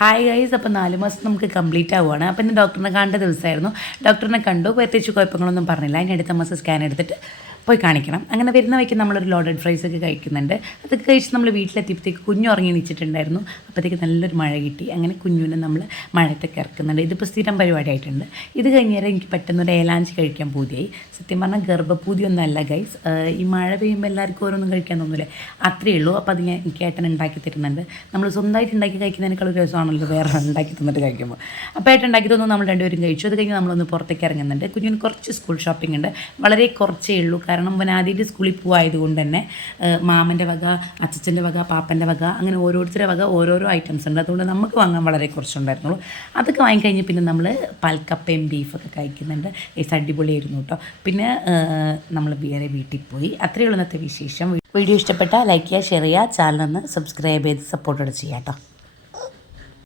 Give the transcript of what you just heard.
Hi guys, അപ്പോൾ 4 മാസം നമുക്ക് കംപ്ലീറ്റ് ആവുകയാണ്. അപ്പോൾ ഇന്ന് ഡോക്ടറിനെ കാണേണ്ട ദിവസമായിരുന്നു. ഡോക്ടറിനെ കണ്ടു, പ്രത്യേകിച്ച് കുഴപ്പങ്ങളൊന്നും പറഞ്ഞില്ല. അതിന് അടുത്ത മാസം സ്കാൻ എടുത്തിട്ട് പോയി കാണിക്കണം. അങ്ങനെ വരുന്ന വയ്ക്ക് നമ്മളൊരു ലോഡഡ് ഫ്രൈസ് ഒക്കെ കഴിക്കുന്നുണ്ട്. അതൊക്കെ കഴിച്ച് നമ്മൾ വീട്ടിലെത്തിയപ്പോഴത്തേക്ക് കുഞ്ഞു ഉറങ്ങി എണീച്ചിട്ടുണ്ടായിരുന്നു. അപ്പോഴത്തേക്ക് നല്ലൊരു മഴ കിട്ടി. അങ്ങനെ കുഞ്ഞുവിനെ നമ്മൾ മഴയത്തൊക്കെ ഇറക്കുന്നുണ്ട്. ഇതിപ്പോൾ സ്ഥിരം പരിപാടിയായിട്ടുണ്ട്. ഇത് കഴിഞ്ഞാൽ എനിക്ക് പെട്ടെന്നൊരു ഏലാഞ്ചി കഴിക്കാൻ പൂതിയായി. സത്യം പറഞ്ഞാൽ ഗർഭപൂതിയൊന്നും അല്ല ഗൈസ്. ഈ മഴ പെയ്യുമ്പോൾ എല്ലാവർക്കും ഓരോന്നും കഴിക്കാൻ തോന്നില്ലേ, അത്രയേ ഉള്ളൂ. അപ്പോൾ അത് എനിക്ക് ഏട്ടൻ ഉണ്ടാക്കി തരുന്നുണ്ട്. നമ്മൾ സ്വന്തമായിട്ട് ഉണ്ടാക്കി കഴിക്കുന്നതിനേക്കാൾ ഒരു രസമാണല്ലോ വേറെ ഉണ്ടാക്കി തന്നിട്ട് കഴിക്കുമ്പോൾ. അപ്പോൾ ഏട്ടൻ ഉണ്ടാക്കി തന്നു, നമ്മൾ രണ്ടുപേരും കഴിച്ചു. അത് കഴിഞ്ഞ് നമ്മളൊന്ന് പുറത്തേക്ക് ഇറങ്ങുന്നുണ്ട്. കുഞ്ഞിന് കുറച്ച് സ്കൂൾ ഷോപ്പിംഗ് ഉണ്ട്, വളരെ കുറച്ചേ ഉള്ളൂ. കാരണം അവൻ ആദ്യമായിട്ട് സ്കൂളിൽ പോയതുകൊണ്ട് തന്നെ മാമൻ്റെ വക, അച്ഛൻ്റെ വക, പാപ്പൻ്റെ വക, അങ്ങനെ ഓരോരുത്തരുടെ വക ഓരോരോ ഐറ്റംസ് ഉണ്ട്. അതുകൊണ്ട് നമുക്ക് വാങ്ങാൻ വളരെ കുറച്ചുണ്ടായിരുന്നുള്ളൂ. അതൊക്കെ വാങ്ങിക്കഴിഞ്ഞ് പിന്നെ നമ്മൾ പാൽക്കപ്പയും ബീഫൊക്കെ കഴിക്കുന്നുണ്ട്. അടിപൊളിയായിരുന്നു കേട്ടോ. പിന്നെ നമ്മൾ വേറെ വീട്ടിൽ പോയി. അത്രയേ ഉള്ളൂ ഇന്നത്തെ വിശേഷം. വീഡിയോ ഇഷ്ടപ്പെട്ടാൽ ലൈക്ക് ചെയ്യുക, ഷെയർ ചെയ്യുക, ചാനലൊന്ന് സബ്സ്ക്രൈബ് ചെയ്ത് സപ്പോർട്ടോടെ ചെയ്യാം കേട്ടോ.